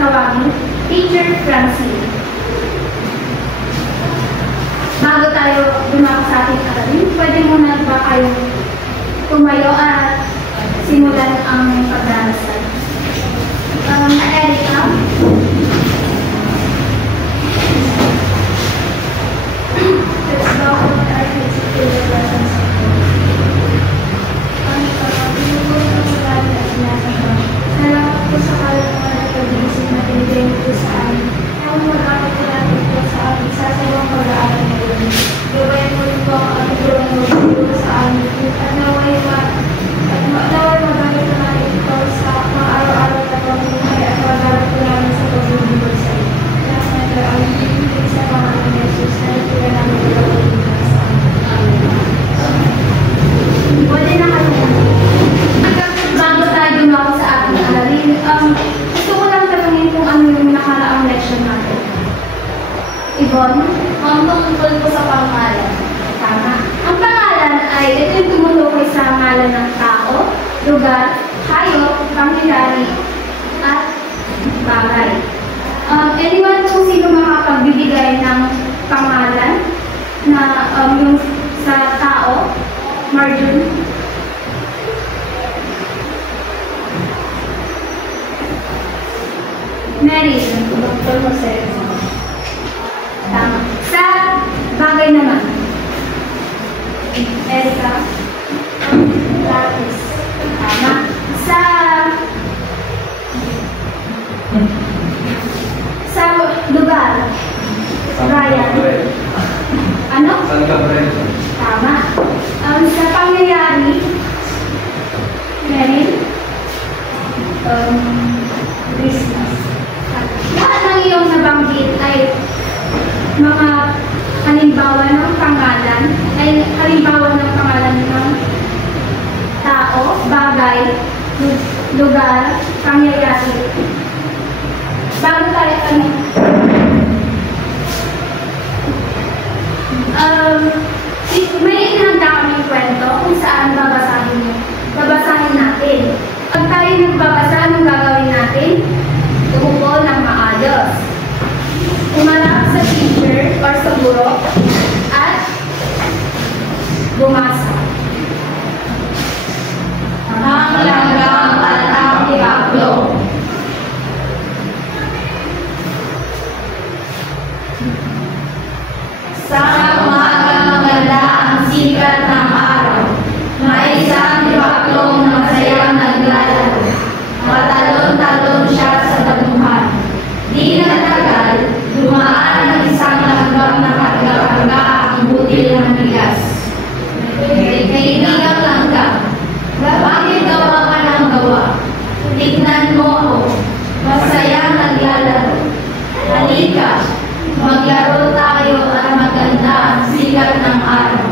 tawagin Teacher Francine. Bago tayo dumako sa ating aralin, pwede muna ba kayong tumayo at simulan ang pagdarasal? Erika? Let's go with our physical lessons. Salamat po sa kalagayan at pag-iisip na pinigay nito sa amin. Ang mag-aral ko natin po sa amin sa sabang pag-aaral ngayon. Gawain mo rin po ang ating tulong mo sa amin. At naway magamit na natin ito sa mga araw-araw na pamumuhay at mag-aral ko namin sa pag-ibig sa iyo. Kaya sa mga ang ibig sa pangalan ng Jesus na ito na namin gawin sa amin. Pwede na kayo. Bago tayo dumako sa ating aralin, gusto ko lang tanungin kung ano yung nakaraang leksyon natin. Yvonne? Tungkol po sa pangalan. Tama. Ang pangalan ay ito yung tumutukoy sa ngalan ng tao, lugar, hayop, pangyayari, at bagay. Anyone kung sino makapagbibigay ng pangalan na yung sa tao? Marjorie? Mary, Dr. Jose. Tama. Sa bagay naman. Erika. Lapis. Tama. Sa lugar. Ryan. Ano? Tama. Sa pangyayari. Mary. Christmas. Lahat ng iyong nabanggit ay mga halimbawa ng pangalan, ng tao, bagay, lugar, pangyayari. Bago tayo may inihanda kaming kwento kung saan babasahin natin. Pag tayo nagbabasa, anong gagawin natin? Umupo ng maayos. Umarap sa teacher or sa guro at bumasa. Ang langgam at ang ibablo. Sa umaga maganda ang sikat ng araw. May isang ibablong na masayang naglalaro. Matalon-talon siya sa damuhan. Di nagtagal, dumaan ang isang langgam na karga-karga ang butil ng bigas. Kaibigang langgam, bakit gawa ka ng gawa? Tignan mo ako, masayang naglalaro. Halika, maglaro tayo at maganda ang sikat ng araw.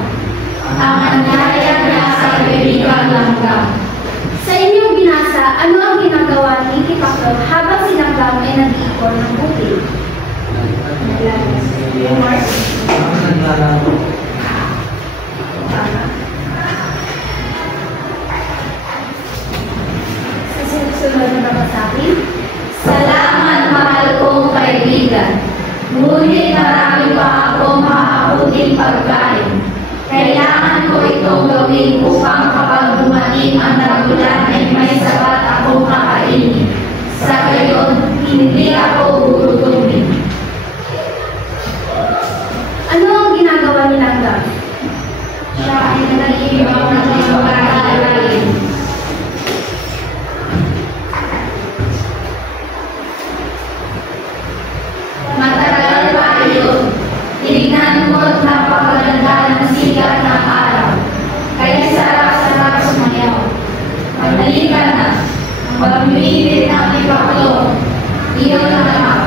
Ang anyaya niya sa kaibigang langgam. Sa inyong binasa, ano ang ginagawa ni Kipaklo habang si langgam ay nag-iikot ng butil? Naglalaro. Sa susunod na babasahin, Salamat, mahal kong kaibigan. Ngunit marami pa akong maabuting pagkain. Kailangan ko itong gawin upang kapag dumating ang nagulan ay may sapat akong kakainin. Sa gayon, hindi ako gugutumin. ano ang ginagawa ni langgam? Siya ay nag-iibang nagpapakain. Matagal pa iyon. Tingnan mo't napakaganda ng sikat ng araw. Kaya sarap-sarap sumayaw. Magdali ka na. Magpilit ng ipaklo. Iyon na lahat.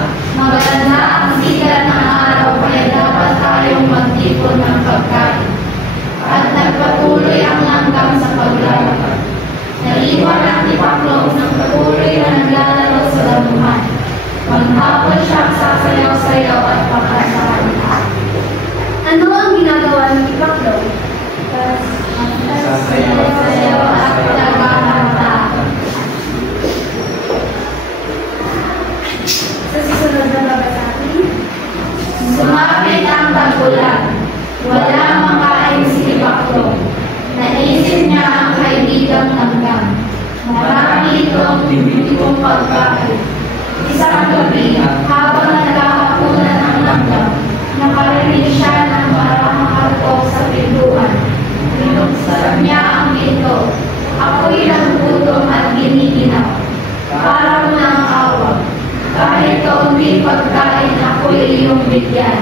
iyong bigyan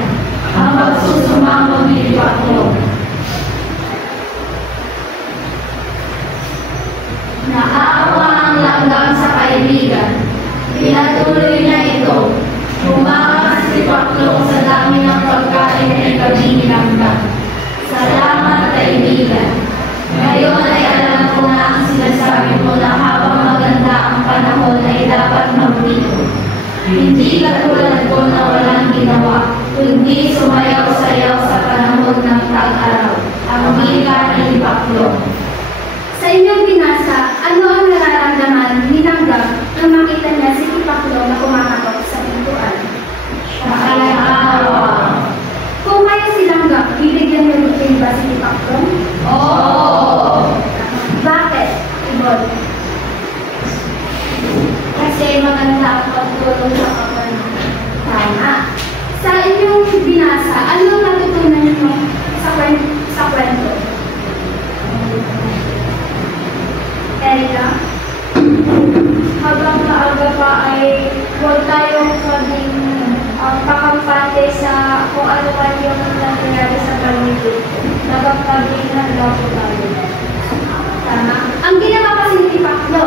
ang pagsusumamo ni Pablo. Naawa ang langgam sa kaibigan. Pinatuloy na ito. Umangas si Pablo sa dami ng pagkain ay gabi ni langgam. Salamat, kaibigan. Ngayon ay alam ko na ang sinasabi mo na habang maganda ang panahon ay dapat magbito. Hindi katulad ko na walang ginawa, kundi sumayaw-sayaw sa panahon ng tag-araw. Ang wika ni Pablo. Sa inyong binasa, ano ang nararamdaman ni Langgam nang makita niya si Pablo na kumakatok sa pintuan? Nakakaawa. Kung kayo si Langgam, bibigyan niyo rin ba si Pablo? Oo. Bakit, Ibon? Kasi maganda ang pagtulong sa kapwa. Tama. Sa inyong binasa, ano natutunan niyo sa kwento? Erika? Habang maaga pa ay huwag tayong maging pakampante sa kung ano man yung nangyayari sa paligid. Nagpagpagin lang po tayo. Tama. Ang ginawa kasi ni Pablo,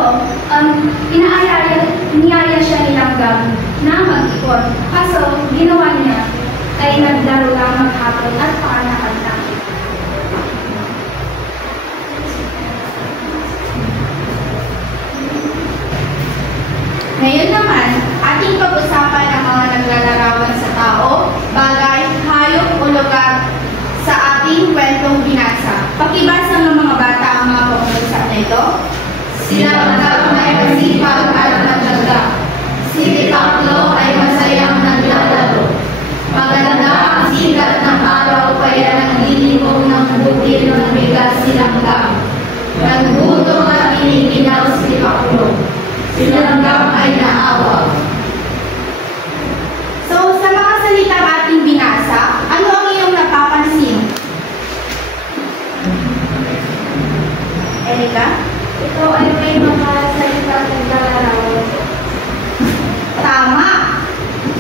niyaya siya ni Langgam na mag-ikot. Kaso, ginawa niya ay naglaro lang maghapon at paanakad na. Ngayon naman, ating pag-usapan ang mga naglalarawan sa tao, bagay, hayop o lugar sa ating kwentong binasa. Pakibasa ng mga bata ang mga pag-uusap na ito. Si Langgam ay masipag at maganda. Si Pablo ay masayang naglalaro. Maganda ang sikat ng araw kaya naglilibog ng butil ng bigas si Langgam. Naggutom at iniginaw si Pablo. Si Langgam ay naawa. So, sa mga salitang ating binasa, ano ang iyong napapansin? Erika? Ito ay may mga salita na naglalarawan. Tama!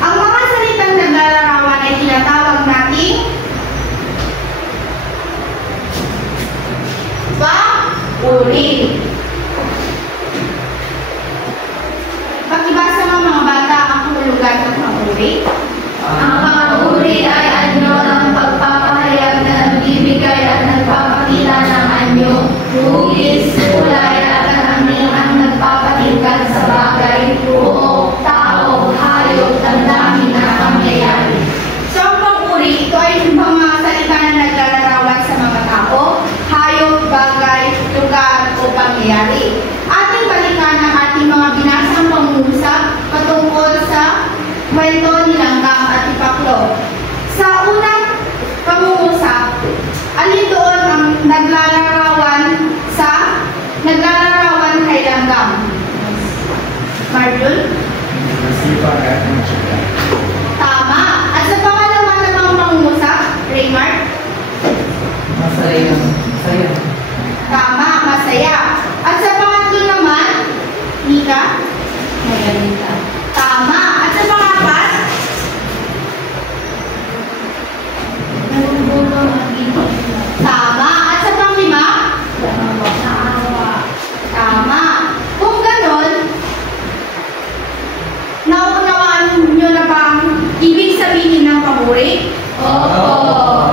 Ang mga salitang naglalarawan ay tinatawag nating uri. Pakibasa ng mga bata ang kahulugan ng pang-uri. Ang pang-uri ay anyo ng pagpapahayag na nagbibigay at nagpapakita ng anyo, hugis, kulay at ang nagpapatingkad sa bagay, buo, tao, hayop, damdamin na pangyayari. So, ang pang-uri, ito ay mga salita na naglalarawan sa mga tao, hayop, bagay, lugar o pangyayari. Ating balikan ang ating mga binasang pangungusap patungkol sa kwento ni Langgam at ni Pablo. Sa unang pangungusap, alin doon ang naglalarawan kay Langgam? Marjol? Masipag at maganda. Tama. At sa pangalawa na mga pangungusap, Raymart? Masaya. Masaya. Tama, masaya. At sa pangatlo naman, Nika? Maganda. Tama. At sa pangapat, Nagugulong at inig. tama. At sa panglima, Naawa. tama. Kung ganon, naunawaan nyo na bang ibig sabihin ng pamuri? Oo.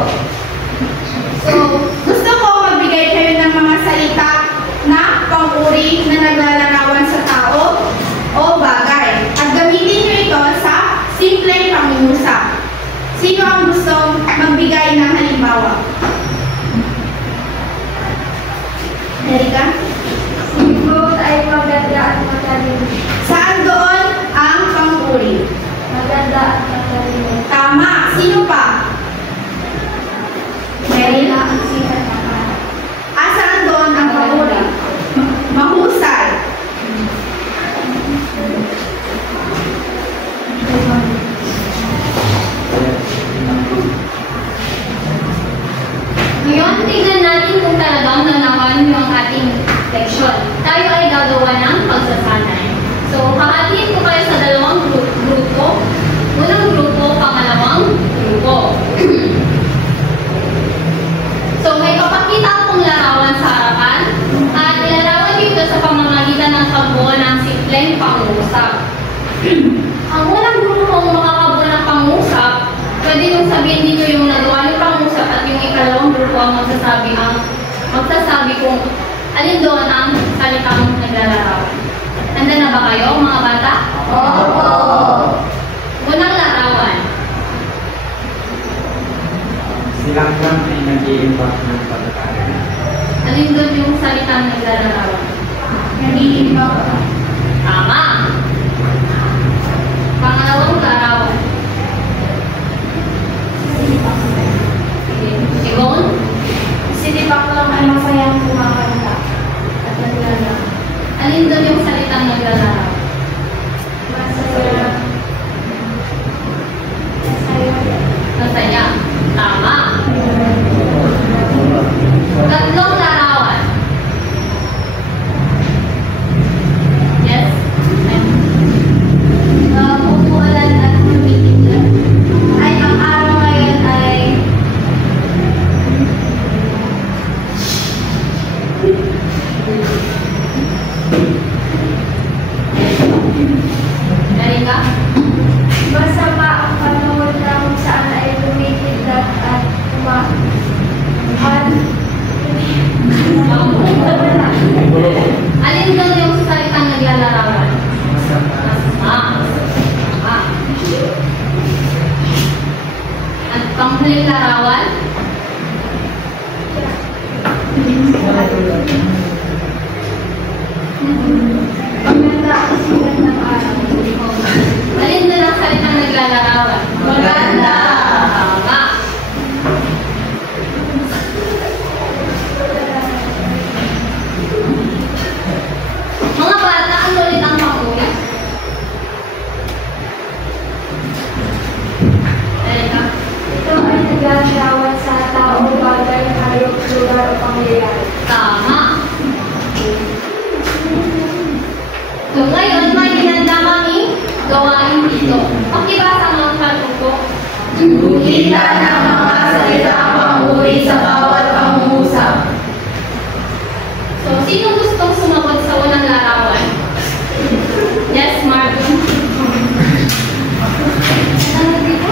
So, gusto ko magbigay kayo ng mga salita na pang-uri na naglalarawan sa tao o bagay. At gamitin nyo ito sa simpleng pangungusap. Sino ang gustong magbigay ng halimbawa? Erika? Si Ruth ay maganda at matalino. Saan doon ang pang-uri? Maganda at matalino. Tama. Sino pa? Meryl? Ang sikat ng araw. Saan doon ang pang-uri? Mahusay. Ngayon, tignan natin kung talagang nanawan yung ating leksyon. Tayo ay gagawa ng pagsasanay. Ang unang grupong makakabuo ng pangusap, pwede yung sabihin ninyo yung nagawa yung pangusap at yung ikalawang grupo ang magsasabi kung alin doon ang salitang naglalarawan. Handa na ba kayo, mga bata? Opo. Unang larawan. Silang lang ay nag-i-impact ng pagkain. Alin doon yung salitang naglalarawan? Nag-iimbak. Tama. Pangalawang larawan. Ibon? Sinipak lang ay masayang kumakanta at naglalaro. Alin doon yung salitang naglalarawan? Masaya. Masaya. Tama. Tatlong larawan. Yes? Umuulan at humitiglan. Ay, ang araw ngayon ay Erika? masama ang panahon na kung saan ay humitiglan at Alin doon yung salitang naglalarawan? Masama. Tama. At panghuling larawan? Maganda ang sikat ng araw. Alin doon ang salitang naglalarawan? Maganda. Tama. Mga bata, ano ulit ang panguli? Erika? Ito ay naglalarawan sa tao, bagay, hayop, lugar o pangyayari. Tama. So ngayon, may hinanda kami gawain dito. Pakibasa mga katuko. Kita ng mga salitang panguri sa bawat pangungusap. So, sino gustong sumagot sa unang larawan? Yes, Marvin. Ano dito?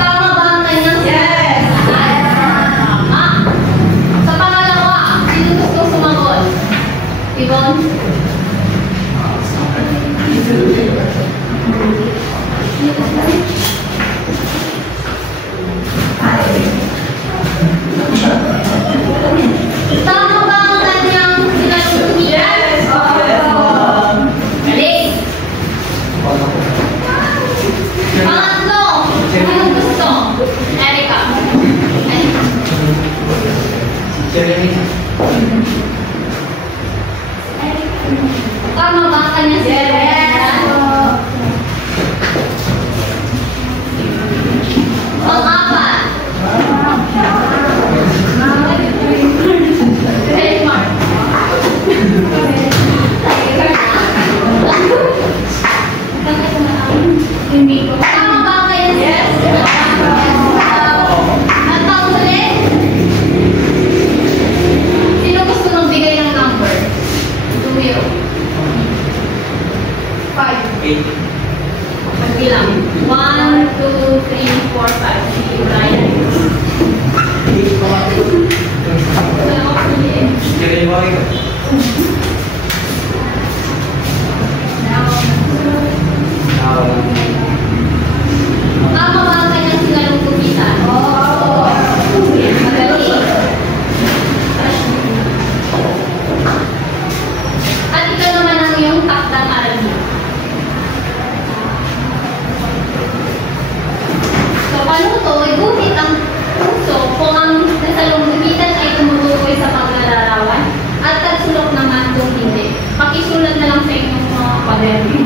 Tama ba ang kanyang Yes! Tama. Sa pangalawa, sino gustong sumagot? Yvonne? Tama ba ang kanyang sinalutumian? Yes! Galing. Pangatlo, anong gusto? Erika. Tama ba ang kanyang sinalutumian? Pang-apat. Hey, Mark. Hindi ko. Tama ba ang kanyang yes? At panghuli, sino gusto magbigay ng number? Tumiyo. 5. Magbilang. 1, 2, 3, 4, 5. Sige, Brian. Wala ko pili. Tama ba ang kanyang sinalungkupitan? Oo. Madali. At ito naman ang iyong takdang aralin. So, panuto, iguhit ang puso kung ang nasalungkupitan ay tumutukoy sa paglalarawan at tagsulok naman kung hindi. Pakisulat na lang sa inyong mga kwaderno.